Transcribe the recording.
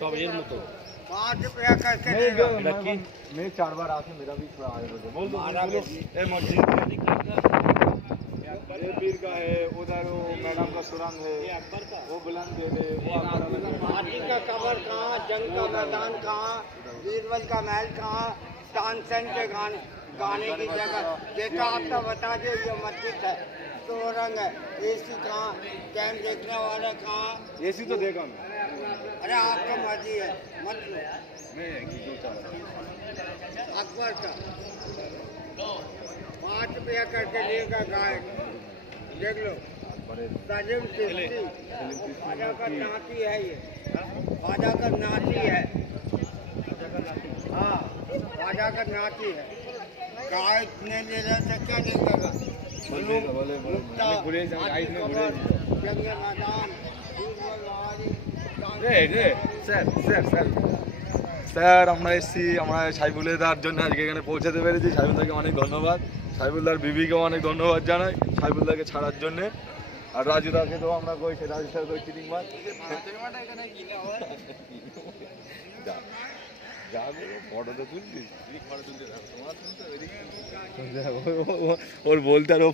सब एर मतो 5 रुपया करके मैं 4 बार आके मेरा भी थोड़ा आया हो बोल दो ए मस्जिद ये पीर का है, उधर वो मैडम का सुरंग है, ये अकबर का वो बुलंद दे दे, वो माटी का कबर कहाँ, जंग का मैदान कहाँ, बीरबल का महल कहाँ, तानसेन के गाने की जगह देखा आप तो बता दे। ये मस्जिद है तो रंग है, एसी कहाँ, कैम देखने वाला कहाँ। एसी तो देखा मैं अरे आपका मर्जी है मत लो। जो चाह अकबर का 5 रुपया करके लेगा गाय, देख लो। सलीम चिश्ती ख्वाजा का नाती है, ये ख्वाजा का नाती है। हाँ ख्वाजा का नाती है। गाय ने ले रहा था क्या देगा? जंग मैदान স্যার আমরা এসেছি আমরা সাইফুলদার জন্য আজকে এখানে পৌঁছাতে পেরেছি। সাইফুলদাকে অনেক ধন্যবাদ, সাইফুলদার বিবিকেও অনেক ধন্যবাদ জানাই সাইফুলদাকে ছাড়ার জন্যে। আর রাজুদাকে তো আমরা কই সে রাজু স্যার কই চিটিং মার ফটো তো তুলবি, ওর বলতে আর ও